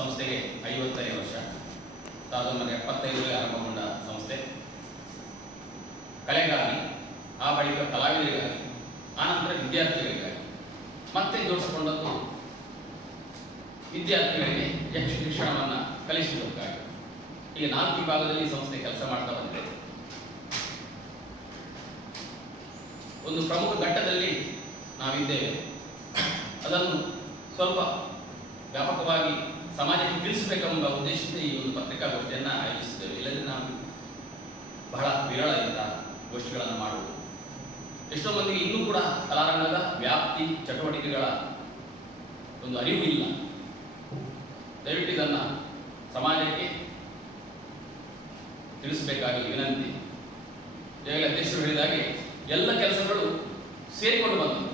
ಸಂಸ್ಥೆಗೆ ಐವತ್ತನೇ ವರ್ಷ. ಸಾವಿರದ ಒಂಬೈನೂರ ಎಪ್ಪತ್ತೈದರಲ್ಲಿ ಆರಂಭಗೊಂಡ ಸಂಸ್ಥೆ. ಕಲೆಗಾಗಿ, ಆ ಬಳಿಕ ಕಲಾವಿದರಿಗಾಗಿ ಆನಂತರ ವಿದ್ಯಾರ್ಥಿಗಳಿಗಾಗಿ, ಮತ್ತೆ ಜೋಡಿಸಿಕೊಂಡದ್ದು ವಿದ್ಯಾರ್ಥಿಗಳಿಗೆ ಯಕ್ಷ ಶಿಕ್ಷಣವನ್ನು ಕಲಿಸುವುದಕ್ಕಾಗಿ ಈಗ ನಾಲ್ಕು ವಿಭಾಗದಲ್ಲಿ ಸಂಸ್ಥೆ ಕೆಲಸ ಮಾಡ್ತಾ ಬಂದಿದೆ. ಒಂದು ಪ್ರಮುಖ ಘಟ್ಟದಲ್ಲಿ ನಾವಿದ್ದೇವೆ. ಅದನ್ನು ಸ್ವಲ್ಪ ವ್ಯಾಪಕವಾಗಿ ಸಮಾಜಕ್ಕೆ ತಿಳಿಸಬೇಕೆಂಬ ಉದ್ದೇಶದಿಂದ ಈ ಒಂದು ಪತ್ರಿಕಾಗೋಷ್ಠಿಯನ್ನು ಆಯೋಜಿಸಿದ್ದೇವೆ. ಇಲ್ಲದೆ ನಾವು ಬಹಳ ವಿರಳ ಗೋಷ್ಠಿಗಳನ್ನು ಮಾಡುವುದು ಎಷ್ಟೋ ಮಂದಿಗೆ ಇನ್ನೂ ಕೂಡ ಕಲಾರಂಗದ ವ್ಯಾಪ್ತಿ, ಚಟುವಟಿಕೆಗಳ ಒಂದು ಅರಿವು ಇಲ್ಲ. ದಯವಿಟ್ಟು ಇದನ್ನು ಸಮಾಜಕ್ಕೆ ತಿಳಿಸಬೇಕಾಗಿ ವಿನಂತಿ. ಈಗಾಗಲೇ ಅಧ್ಯಕ್ಷರು ಹೇಳಿದಾಗೆ ಎಲ್ಲ ಕೆಲಸಗಳು ಸೇರಿಕೊಂಡು ಬಂದವು.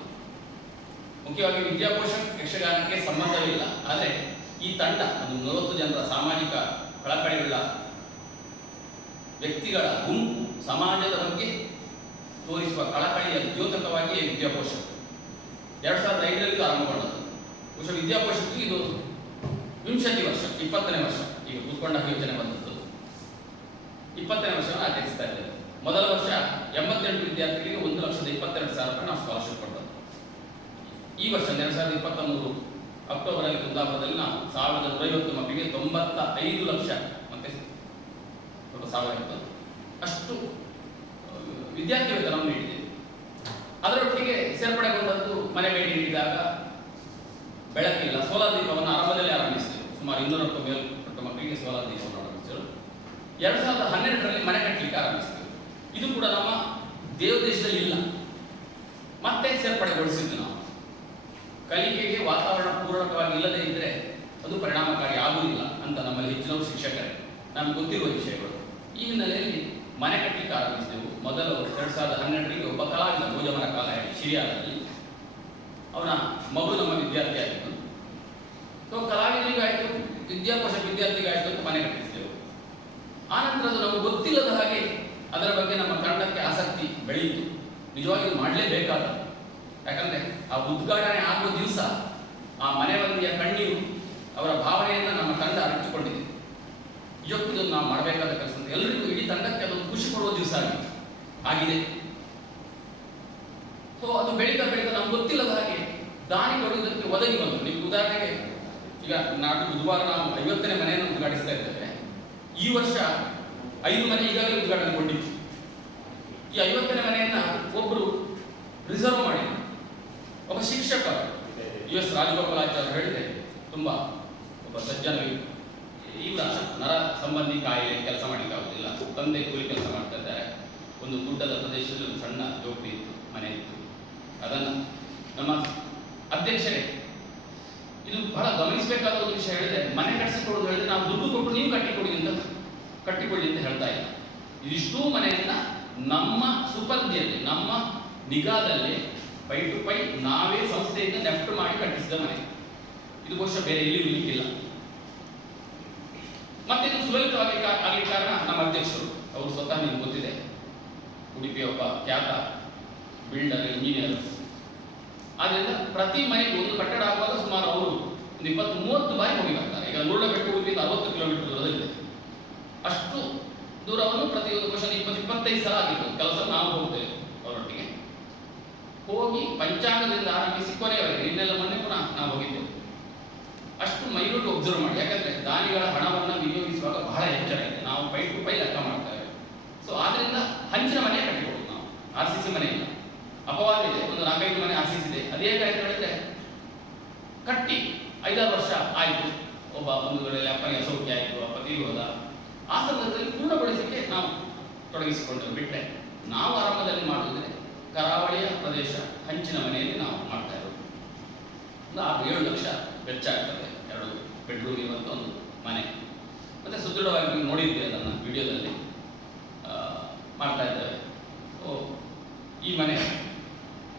ಮುಖ್ಯವಾಗಿ ವಿದ್ಯಾಕೋಶ ಯಕ್ಷಗಾನಕ್ಕೆ ಸಂಬಂಧವಿಲ್ಲ. ಆದರೆ ಈ ತಂಡ ಒಂದು ನಲವತ್ತು ಜನರ ಸಾಮಾಜಿಕ ಕಳಕಳಿಯುಳ್ಳ ವ್ಯಕ್ತಿಗಳ ಗುಂಪು ಸಮಾಜದ ಬಗ್ಗೆ ತೋರಿಸುವ ಕಳಕಳಿಯ ದ್ಯೋತಕವಾಗಿ ಈ ವಿದ್ಯಾಕೋಶ ಎರಡು ಸಾವಿರದ ಐದರಲ್ಲಿ ಆರಂಭಗೊಂಡದ್ದು. ಬಹುಶಃ ವಿದ್ಯಾಕೋಶಕ್ಕೆ ಇದು ವಿಂಶತಿ ವರ್ಷ, ಇಪ್ಪತ್ತನೇ ವರ್ಷ ಈಗ ಕೂತ್ಕೊಂಡ ಯೋಜನೆ ಬಂದದ್ದು. ಇಪ್ಪತ್ತನೇ ವರ್ಷವನ್ನು ಆಚರಿಸ್ತಾ ಇದ್ದೇವೆ. ಮೊದಲ ವರ್ಷ ಎಂಬತ್ತೆಂಟು ವಿದ್ಯಾರ್ಥಿಗಳಿಗೆ ಒಂದು ಲಕ್ಷದ ಇಪ್ಪತ್ತೆರಡು ಸಾವಿರ ರೂಪಾಯಿ ನಾವು ಸ್ಕಾಲರ್ಶಿಪ್ ಕೊಟ್ಟದ್ದು. ಈ ವರ್ಷ, ಎರಡು ಸಾವಿರದ ಇಪ್ಪತ್ತ ಮೂರು ಅಕ್ಟೋಬರಲ್ಲಿ ಕುಂದಾಪುರದಲ್ಲಿ ನಾವು ಸಾವಿರದ ನೂರೈವತ್ತು ಮಕ್ಕಳಿಗೆ ತೊಂಬತ್ತ ಐದು ಲಕ್ಷ ಮತ್ತೆ ಸಾವಿರ ಇಪ್ಪತ್ತು ಅಷ್ಟು ವಿದ್ಯಾರ್ಥಿ ವೇತನವನ್ನು ನೀಡಿದೆ ಅದರೊಟ್ಟಿಗೆ ಸೇರ್ಪಡೆಗೊಂಡದ್ದು ಮನೆ ಭೇಟಿ ನೀಡಿದಾಗ ಬೆಳಕಿಲ್ಲ. ಸೋಲಾರ್ ದೀಪವನ್ನು ಆರಂಭದಲ್ಲಿ ಆರಂಭಿಸಿದೆ ಸುಮಾರು ಇನ್ನೂರಕ್ಕೂ ಮೇಲ್ಪಟ್ಟ ಮಕ್ಕಳಿಗೆ ಸೋಲಾರ್ ದೀಪವನ್ನು ಆರಂಭಿಸಿದರು ಎರಡು ಸಾವಿರದ ಹನ್ನೆರಡರಲ್ಲಿ ಮನೆ ಕಟ್ಟಲಿಕ್ಕೆ ಆರಂಭಿಸಿದೆವು ಇದು ಕೂಡ ನಮ್ಮ ದೇವದೇಶದಲ್ಲಿ ಇಲ್ಲ ಮತ್ತೆ ಸೇರ್ಪಡೆಗೊಳಿಸಿದ್ವಿ ನಾವು ಕಲಿಕೆಗೆ ವಾತಾವರಣ ಪೂರಕವಾಗಿ ಇಲ್ಲದೇ ಇದ್ದರೆ ಅದು ಪರಿಣಾಮಕಾರಿ ಆಗುವುದಿಲ್ಲ ಅಂತ ನಮ್ಮಲ್ಲಿ ಹೆಚ್ಚಿನವರು ಶಿಕ್ಷಕರೇ ನಮ್ಗೆ ಗೊತ್ತಿರುವ ವಿಷಯಗಳು. ಈ ಹಿನ್ನೆಲೆಯಲ್ಲಿ ಮನೆ ಕಟ್ಟಲಿಕ್ಕೆ ಆರಂಭಿಸಿದೆವು. ಮೊದಲು ಎರಡು ಸಾವಿರದ ಹನ್ನೆರಡರಲ್ಲಿ ಒಬ್ಬ ಕಲಾವಿದ ಭೋಜಮನ ಕಾಲ ಶಿರಿಯಾದಲ್ಲಿ, ಅವನ ಮಗು ನಮ್ಮ ವಿದ್ಯಾರ್ಥಿ ಆಗಿತ್ತು ಸೊ ಕಲಾವಿದರಿಗಾಯಿತು, ವಿದ್ಯಾಕೋಶ ವಿದ್ಯಾರ್ಥಿಗಾಯಿತು ಅಂತ ಮನೆ ಕಟ್ಟಿಸಿದೆವು. ಆನಂತರ ಅದು ನಮಗೆ ಗೊತ್ತಿಲ್ಲದ ಹಾಗೆ ಅದರ ಬಗ್ಗೆ ನಮ್ಮ ಕನ್ನಡಕ್ಕೆ ಆಸಕ್ತಿ ಬೆಳೆಯಿತು. ನಿಜವಾಗಿ ಮಾಡಲೇಬೇಕಾದ ಯಾಕಂದ್ರೆ ಆ ಉದ್ಘಾಟನೆ ಆಗುವ ದಿವಸ ಆ ಮನೆ ಮಂದಿಯ ಕಣ್ಣೀರು ಅವರ ಭಾವನೆಯನ್ನು ನಮ್ಮ ತಂಡ ಅರಿತುಕೊಂಡಿದೆ. ನಿಜಕ್ಕೂ ಇದನ್ನು ನಾವು ಮಾಡಬೇಕಾದ ಕೆಲಸ ಎಲ್ಲರಿಗೂ ಇಡೀ ತಂಡಕ್ಕೆ ಅದೊಂದು ಖುಷಿ ಕೊಡುವ ದಿವಸ ಆಗಿದೆ. ಆಗಿದೆ. ಸೊ ಅದು ಬೆಳೀತಾ ಬೆಳೀತಾ ನಮ್ಗೆ ಗೊತ್ತಿಲ್ಲದ ಹಾಗೆ ದಾನಿಗಳು ಇದಕ್ಕೆ ಒದಗಿ ಬಂತು ನೀವು ಉದಾಹರಣೆಗೆ ಈಗ ನಾಡು ಬುಧವಾರ ನಾವು ಐವತ್ತನೇ ಮನೆಯನ್ನು ಉದ್ಘಾಟಿಸ್ತಾ ಇದ್ದೇವೆ. ಈ ವರ್ಷ ಐದು ಮನೆ ಈಗಾಗಲೇ ಉದ್ಘಾಟನೆಗೊಂಡಿತ್ತು ಈ ಐವತ್ತನೇ ಮನೆಯನ್ನ ಒಬ್ಬರು ರಿಸರ್ವ್ ಮಾಡಿದ್ರು. ಒಬ್ಬ ಶಿಕ್ಷಕ. ಯು ಎಸ್ ರಾಜಗೋಪಾಲಾಚಾರ್ಯ ಹೇಳಿದೆ ತುಂಬ ಒಬ್ಬ ಸಜ್ಜನ. ಇಲ್ಲ. ನರ ಸಂಬಂಧಿ ಕಾಯಿಲೆ ಕೆಲಸ ಮಾಡಲಿಕ್ಕಾಗುದಿಲ್ಲ ತಂದೆ ಕೂಲಿ ಕೆಲಸ ಮಾಡ್ತಾ ಇದ್ದಾರೆ. ಒಂದು ಗುಡ್ಡದ ಪ್ರದೇಶದಲ್ಲಿ ಒಂದು ಸಣ್ಣ ಜೋಪಿ ಇತ್ತು, ಮನೆ ಇತ್ತು. ಅದನ್ನು ನಮ್ಮ ಅಧ್ಯಕ್ಷರೇ, ಇದು ಬಹಳ ಗಮನಿಸಬೇಕಾದ ಒಂದು ವಿಷಯ ಹೇಳಿದ್ರೆ, ಮನೆ ಕಟ್ಟಿಸಿಕೊಡೋದು ಹೇಳಿದ್ರೆ ನಾವು ದುಡ್ಡು ಕೊಟ್ಟು ನೀವು ಕಟ್ಟಿಕೊಡಿ ಅಂತ ಕಟ್ಟಿಕೊಳ್ಳಿ ಅಂತ ಹೇಳ್ತಾ ಇಲ್ಲ. ಇದಿಷ್ಟೂ ಮನೆಯನ್ನ ನಮ್ಮ ಸುಪರ್ದಿಯಲ್ಲಿ, ನಮ್ಮ ನಿಗಾದಲ್ಲಿ ಪೈ ಟು ಪೈ ನಾವೇ ಸಂಸ್ಥೆಯಿಂದ ನೆಫ್ಟ್ ಮಾಡಿ ಕಟ್ಟಿಸಿದ ಮನೆ. ಇದು ಬಹುಶಃ ಬೇರೆ ಎಲ್ಲಿ ಉಳಿಕಿಲ್ಲ ಮತ್ತೆ ಇದು ಸುಲಲಿತವಾಗಿ ಆಗಲಿ ಕಾರಣ ನಮ್ಮ ಅಧ್ಯಕ್ಷರು. ಅವರು ಸ್ವತಃ ನಿಮ್ಗೆ ಗೊತ್ತಿದೆ. ಉಡುಪಿ ಒಬ್ಬ ಖ್ಯಾತ ಬಿಲ್ಡರ್ ಇಂಜಿನಿಯರ್ ಆದ್ರಿಂದ ಪ್ರತಿ ಮನೆಗೆ ಒಂದು ಕಟ್ಟಡ ಆಗುವಾಗ ಸುಮಾರು ಅವರು ಒಂದು ಇಪ್ಪತ್ತು ಮೂವತ್ತು ಬಾರಿ ಹೋಗಿ ಬರ್ತಾರೆ. ಈಗ ಮುರುಡ ಬೆಟ್ಟ ಉಡುಪಿಯಿಂದ ಅರವತ್ತು ಕಿಲೋಮೀಟರ್ ದೂರದಲ್ಲಿದೆ. ಅಷ್ಟು ದೂರವನ್ನು ಪ್ರತಿ ಒಂದು ಕ್ವಶನ್ ಇಪ್ಪತ್ತು, ಇಪ್ಪತ್ತೈದು ಸಲ ಆಗಿತ್ತು ಕೆಲಸ ನಾವು ಹೋಗ್ತೇವೆ. ಹೋಗಿ ಪಂಚಾಂಗದಿಂದ ಆರಂಭಿಸಿ ಕೊನೆಯವರೆಗೆ ನಿನ್ನೆಲ್ಲ ಮೊನ್ನೆ ಪುನಃ ನಾವು ಹೋಗಿದ್ದೇವೆ. ಅಷ್ಟು ಮೈನೂಟ್ ಒಬ್ಸರ್ವ್ ಮಾಡಿ. ಯಾಕಂದ್ರೆ ದಾನಿಗಳ ಹಣವನ್ನು ವಿನಿಯೋಗಿಸುವಾಗ ಬಹಳ ಎಚ್ಚರ ನಾವು ಪೈ ಟು ಪೈ ಲೆಕ್ಕ ಮಾಡ್ತೇವೆ ಸೊ ಆದ್ರಿಂದ ಹಂಚಿನ ಮನೆ ಕಟ್ಟಿಕೊಡುದು ನಾವು. ಆರ್ ಸಿ ಸಿ ಮನೆ ಇಲ್ಲ. ಅಪವಾದ ಇದೆ. ಒಂದು ನಾಲ್ಕೈದು ಮನೆ ಆರ್ ಸಿ ಸಿ ಇದೆ. ಅದೇ ಅಂತ ಹೇಳಿದ್ರೆ, ಕಟ್ಟಿ ಐದಾರು ವರ್ಷ ಆಯಿತು. ಒಬ್ಬ ಒಂದು ಕಡೆಯಲ್ಲಿ ಅಪ್ಪನಿಗೆ ಆಯಿತು. ಅಪ್ಪ ತೀರಿ ಹೋದ ಆ ಸಂದರ್ಭದಲ್ಲಿ ಪೂರ್ಣಗೊಳಿಸಲಿಕ್ಕೆ ನಾವು ತೊಡಗಿಸಿಕೊಂಡು ಬಿಟ್ಟರೆ ನಾವು ಆರಂಭದಲ್ಲಿ ಕರಾವಳಿಯ ಪ್ರದೇಶ ಹಂಚಿನ ಮನೆಯಲ್ಲಿ ನಾವು ಮಾಡ್ತಾ ಇರೋದು. ಒಂದು ಆರು ಏಳು ಲಕ್ಷ ವೆಚ್ಚ ಆಗ್ತದೆ. ಎರಡು ಬೆಡ್ರೂಮ್ ಇರುವಂಥ ಒಂದು ಮನೆ. ಮತ್ತೆ ಸುದೃಢವಾಗಿ ನೀವು ನೋಡಿದ್ದೆ ಅದನ್ನು ವಿಡಿಯೋದಲ್ಲಿ. ಮಾಡ್ತಾ ಇದ್ದೇವೆ. ಓ, ಈ ಮನೆ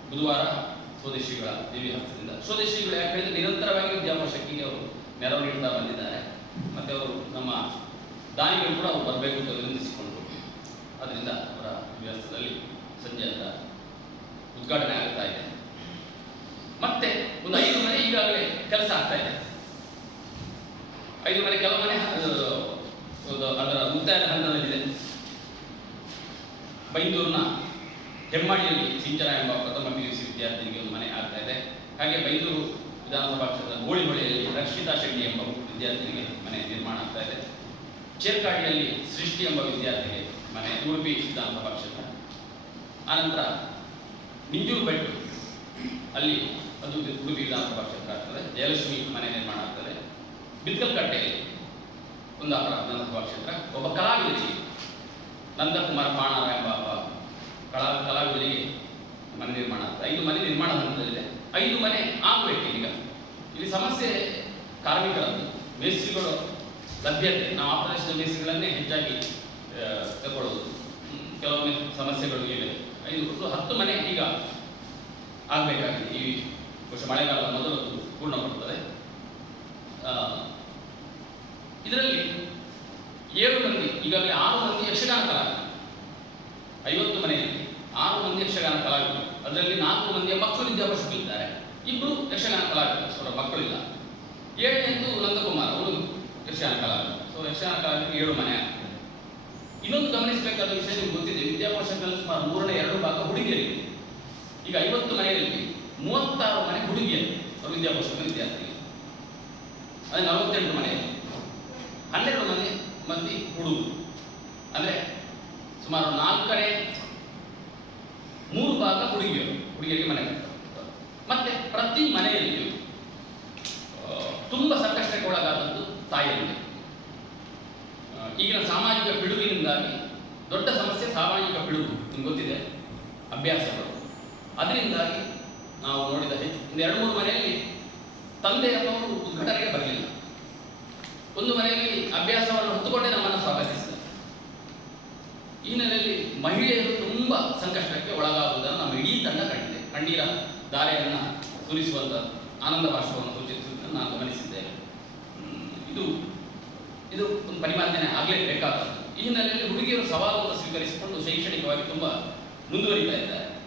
ಬುಧವಾರ ಸ್ವದೇಶಿಗಳ ದೇವಿ ಹಸ್ತದಿಂದ ಸ್ವದೇಶಿಗಳು ಯಾಕೆ ಹೇಳಿದ್ರೆ ನಿರಂತರವಾಗಿ ವಿದ್ಯಾಭಾಷೆಗೆ ಅವರು ನೆರವು ನೀಡ್ತಾ ಬಂದಿದ್ದಾರೆ. ಮತ್ತೆ ಅವರು ನಮ್ಮ ದಾನಿಗಳು ಕೂಡ ಅವರು ಬರಬೇಕು ಅಂತ ವಿನಂತಿಸಿಕೊಂಡು ಅದರಿಂದ ಅವರ ವ್ಯವಸ್ಥೆಯಲ್ಲಿ ಸಂಜೆ ಅದರ ಉದ್ಘಾಟನೆ ಆಗ್ತಾ ಇದೆ. ಮತ್ತೆ ಒಂದು ಐದು ಮನೆ ಈಗಾಗಲೇ ಕೆಲಸ ಆಗ್ತಾ ಇದೆ. ಐದು ಮನೆ, ಕೆಲವು ಮನೆ ಅದು ಅದರ ಮುಕ್ತಾಯದ ಹಂತದಲ್ಲಿದೆ. ಬೈಂದೂರಿನ ಹೆಮ್ಮಾಡಿಯಲ್ಲಿ ಸಿಂಚನ ಎಂಬ ಪ್ರಥಮ ಪಿ ಯು ಸಿ ವಿದ್ಯಾರ್ಥಿನಿಗೆ ಒಂದು ಮನೆ ಆಗ್ತಾ ಇದೆ. ಹಾಗೆ ಬೈಂದೂರು ವಿಧಾನಸಭಾ ಕ್ಷೇತ್ರದ ಗೋಳಿಹೊಳೆಯಲ್ಲಿ ರಕ್ಷಿತಾ ಶೆಟ್ಟಿ ಎಂಬ ವಿದ್ಯಾರ್ಥಿನಿಗೆ ಮನೆ ನಿರ್ಮಾಣ ಆಗ್ತಾ ಇದೆ. ಚೇರ್ಕಾಡಿಯಲ್ಲಿ ಸೃಷ್ಟಿ ಎಂಬ ವಿದ್ಯಾರ್ಥಿಗೆ ಮನೆ, ಉಡುಪಿ ವಿಧಾನಸಭಾ ಕ್ಷೇತ್ರ. ಆನಂತರ ನಿಂಜೂರು ಬೆಟ್ಟು ಅಲ್ಲಿ ಅದು ಉಡುಪಿ ವಿಧಾನಸಭಾ ಕ್ಷೇತ್ರ ಆಗ್ತದೆ, ಜಯಲಕ್ಷ್ಮಿ ಮನೆ ನಿರ್ಮಾಣ ಆಗ್ತದೆ. ಬಿತ್ಕಲ್ಕಟ್ಟೆಯಲ್ಲಿ ಕುಂದಾಪುರ ವಿಧಾನಸಭಾ ಕ್ಷೇತ್ರ. ಒಬ್ಬ ಕಲಾವಿದರಿಗೆ ನಂದಕುಮಾರ್ ಪಾಣಾರ ಎಂಬ ಕಲಾ, ಕಲಾವಿದರಿಗೆ ಮನೆ ನಿರ್ಮಾಣ ಆಗ್ತದೆ. ಐದು ಮನೆ ನಿರ್ಮಾಣ ಹಂತದಲ್ಲಿದೆ. ಐದು ಮನೆ ಆಗಬೇಕು ಈಗ. ಇಲ್ಲಿ ಸಮಸ್ಯೆ ಕಾರ್ಮಿಕರದ್ದು. ಮೇಸ್ತ್ರಿಗಳು ಲಭ್ಯತೆ. ನಾವು ಆ ಪ್ರದೇಶದ ಮೇಸ್ತ್ರಿಗಳನ್ನೇ ಹೆಚ್ಚಾಗಿ ತಗೊಳ್ಳೋದು ಕೆಲವೊಮ್ಮೆ ಸಮಸ್ಯೆಗಳು ಇವೆ. ಒಟ್ಟು ಹತ್ತು ಮನೆ ಈಗ ಆಗಬೇಕಾಗಿದೆ. ಈ ವರ್ಷ ಮಳೆಗಾಲ ಮೊದಲು ಪೂರ್ಣ ಆ, ಇದರಲ್ಲಿ ಏಳು ಮಂದಿ ಈಗಾಗಲೇ ಆರು ಮಂದಿ ಯಕ್ಷಗಾನ ಕಲಾವಿದರು. ಐವತ್ತು ಮನೆಯಲ್ಲಿ ಆರು ಮಂದಿ ಯಕ್ಷಗಾನ ಕಲಾವಿದರು. ಅದರಲ್ಲಿ ನಾಲ್ಕು ಮಂದಿಯ ಮಕ್ಕಳು ವಿದ್ಯಾಭ್ಯಾಸಗಳಿದ್ದಾರೆ ಇಬ್ಬರು ಯಕ್ಷಗಾನ ಕಲಾವಿದರು. ಅವರ ಮಕ್ಕಳಿಲ್ಲ. ಏಳನೇದು ನಂದಕುಮಾರ್ ಅವರು ಯಕ್ಷಗಾನ ಕಲಾವಿದರು. ಸೊ ಯಕ್ಷಗಾನ ಕಲಾವಿದರಿಗೆ ಏಳು ಮನೆ ಇನ್ನೊಂದು ಗಮನಿಸಬೇಕಾದ ವಿಷಯ ನಿಮ್ಗೆ ಗೊತ್ತಿದೆ. ವಿದ್ಯಾಭ್ಯಾಸಗಳಲ್ಲಿ ಸುಮಾರು ಮೂರನೇ ಎರಡು ಭಾಗ ಹುಡುಗಿಯರಿಗೆ ಈಗ ಐವತ್ತು ಮನೆಯಲ್ಲಿ ಮೂವತ್ತಾರು ಮನೆ ಹುಡುಗಿಯರು ಅವರು ವಿದ್ಯಾಭ್ಯಾಸದ ವಿದ್ಯಾರ್ಥಿಗಳು. ಅದೇ ನಲವತ್ತೆಂಟು ಮನೆಯಲ್ಲಿ. ಹನ್ನೆರಡು ಮನೆ ಮಂದಿ ಹುಡುಗರು. ಅಂದರೆ ಸುಮಾರು ನಾಲ್ಕನೇ ಮೂರು ಭಾಗ ಹುಡುಗಿಯರು, ಹುಡುಗಿಯರಿಗೆ ಮನೆ ಮತ್ತೆ ಪ್ರತಿ ಮನೆಯಲ್ಲಿಯೂ ತುಂಬಾ ಸಂಕಷ್ಟಕ್ಕೆ ಒಳಗಾದದ್ದು ತಾಯಿಯರಿಗೆ ಆ, ಈಗಿನ ಸಾಮಾಜಿಕ ಪಿಡುಗಿನಿಂದಾಗಿ ದೊಡ್ಡ ಸಮಸ್ಯೆ ಸಾಮಾಜಿಕ ಪಿಡುಗು ನಿಮ್ಗೆ ಗೊತ್ತಿದೆ? ಅಭ್ಯಾಸಗಳು. ಅದರಿಂದಾಗಿ ನಾವು ನೋಡಿದ ಹೆಚ್ಚು, ಒಂದು ಎರಡು ಮೂರು ಮನೆಯಲ್ಲಿ ತಂದೆ ಅನ್ನೋರು ಉದ್ಘಾಟನೆಗೆ ಬರಲಿಲ್ಲ. ಒಂದು ಮನೆಯಲ್ಲಿ ಅಭ್ಯಾಸವನ್ನು ಹೊತ್ತುಕೊಂಡೇ ನಮ್ಮನ್ನು ಸ್ವಾಗತಿಸಿದೆ ಈ ನೆಲೆಯಲ್ಲಿ ಮಹಿಳೆಯರು ತುಂಬ ಸಂಕಷ್ಟಕ್ಕೆ ಒಳಗಾಗುವುದನ್ನು ನಮ್ಮ ಇಡೀ ತಂಡ ಕಂಡಿದೆ. ಕಣ್ಣೀರ ದಾರೆಯನ್ನು ಸುರಿಸುವಂತ ಆನಂದ ಭಾಷವನ್ನು ಸೂಚಿಸುವುದನ್ನು ನಾನು ಗಮನಿಸಿದ್ದೇನೆ. ಇದು ಇದು ಒಂದು ಪರಿಮಾರ್ಜನೆ ಆಗಲೇಬೇಕಾದದ್ದು ಈ ಹಿನ್ನೆಲೆಯಲ್ಲಿ ಹುಡುಗಿಯರು ಸವಾಲನ್ನು ಸ್ವೀಕರಿಸಿಕೊಂಡು ಶೈಕ್ಷಣಿಕವಾಗಿ ತುಂಬ ಮುಂದುವರಿತಾ ಇದ್ದಾರೆ.